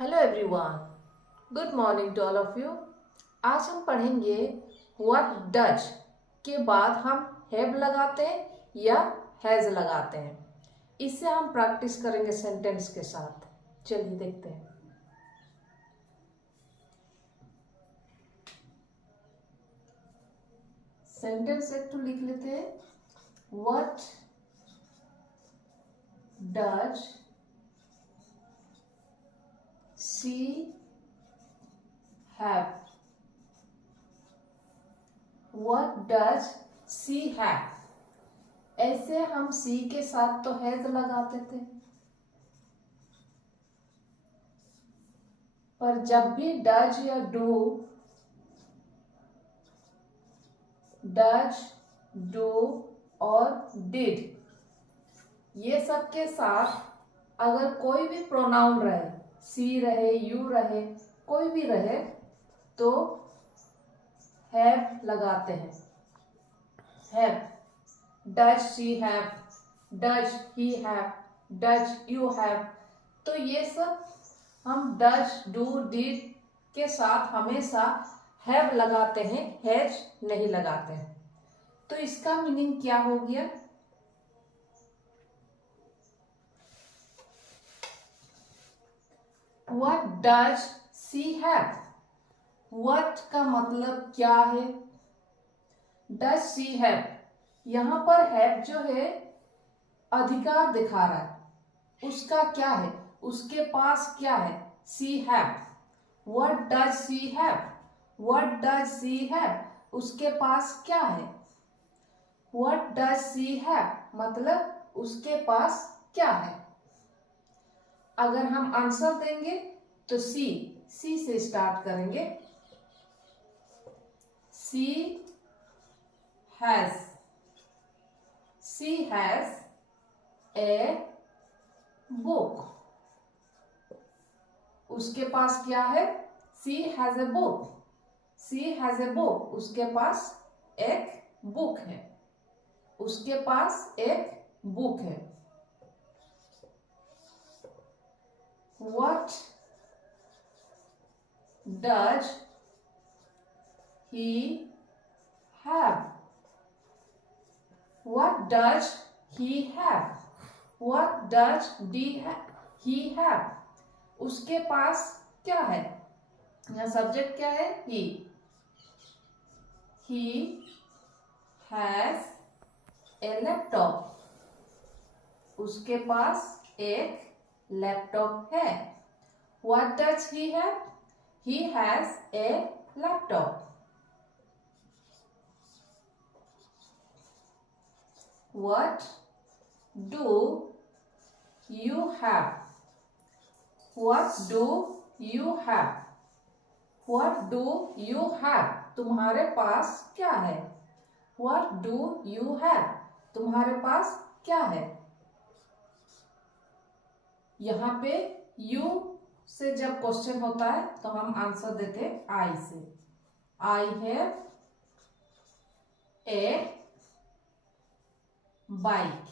Hello everyone, good morning to all of you. आज हम पढ़ेंगे व्हाट डज के बाद हम हैव लगाते हैं या हैज लगाते हैं। इससे हम प्रैक्टिस करेंगे सेंटेंस के साथ। चलिए देखते हैं। सेंटेंस एक तो लिख लेते हैं। What does she have. What does she have. ऐसे हम सी के साथ तो हैज लगाते थे, पर जब भी डज या डू और डिड ये सब के साथ अगर कोई भी प्रोनाउन रहे, सी रहे, यू रहे, कोई भी रहे, तो हैव लगाते हैं। Have, does she have, does he have, does you have. तो ये सब हम डज, डू, डिड के साथ हमेशा हैव लगाते हैं, हैज नहीं लगाते हैं। तो इसका मीनिंग क्या हो गया? What does she have? What का मतलब क्या है? Does she have? यहां पर have जो है अधिकार दिखा रहा है। उसका क्या है? उसके पास क्या है? She have. What does she have? What does she have? उसके पास क्या है? What does she have? मतलब उसके पास क्या है? अगर हम आंसर देंगे तो सी से स्टार्ट करेंगे। सी हैज ए बुक। उसके पास क्या है? सी हैज ए बुक। उसके पास एक बुक है। उसके पास एक बुक है। What does he have? What does he have? What does he have? उसके पास क्या है? यहाँ सब्जेक्ट क्या है? He has a laptop. उसके पास एक लैपटॉप है। What does he have? He has a laptop. What do you have? What do you have? What do you have? तुम्हारे पास क्या है? What do you have? तुम्हारे पास क्या है? यहाँ पे यू से जब क्वेश्चन होता है तो हम आंसर देते आई से। I have a bike.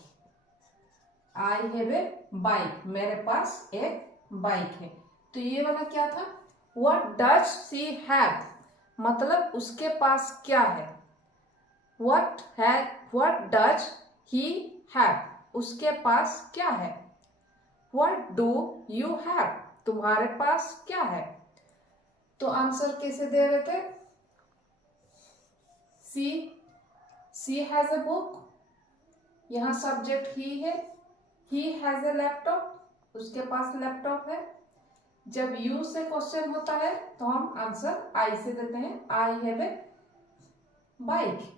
I have a bike. मेरे पास एक बाइक है। तो ये वाला क्या था? व्हाट डज शी हैव, मतलब उसके पास क्या है। व्हाट डज ही हैव, उसके पास क्या है। What do you have? तुम्हारे पास क्या है। तो आंसर कैसे दे रहे थे? सी हैज ए बुक। यहाँ सब्जेक्ट ही है। He has a laptop. उसके पास लैपटॉप है। जब यू से क्वेश्चन होता है तो हम आंसर आई से देते हैं। I have a bike.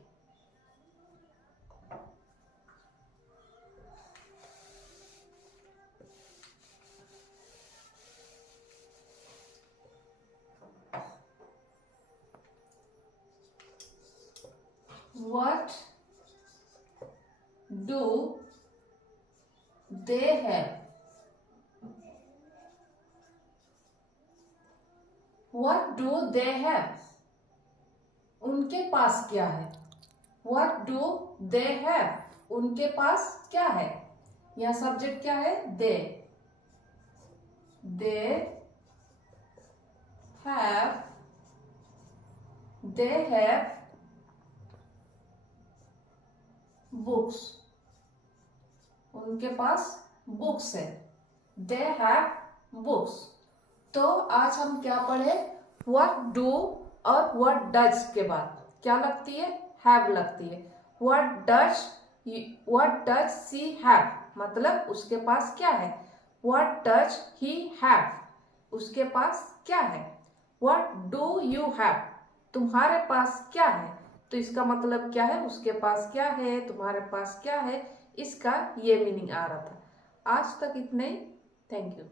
What do they have? What do they have? उनके पास क्या है। What do they have? उनके पास क्या है। यहाँ सब्जेक्ट क्या है? दे have, they have books, उनके पास बुक्स है, they have books। तो आज हम क्या पढ़े, what do और what does के बाद क्या लगती है, have लगती है। what does she have, मतलब उसके पास क्या है। what does he have, उसके पास क्या है। what do you have, तुम्हारे पास क्या है। तो इसका मतलब क्या है, उसके पास क्या है, तुम्हारे पास क्या है, इसका ये मीनिंग आ रहा था। आज तक इतने ही। Thank you.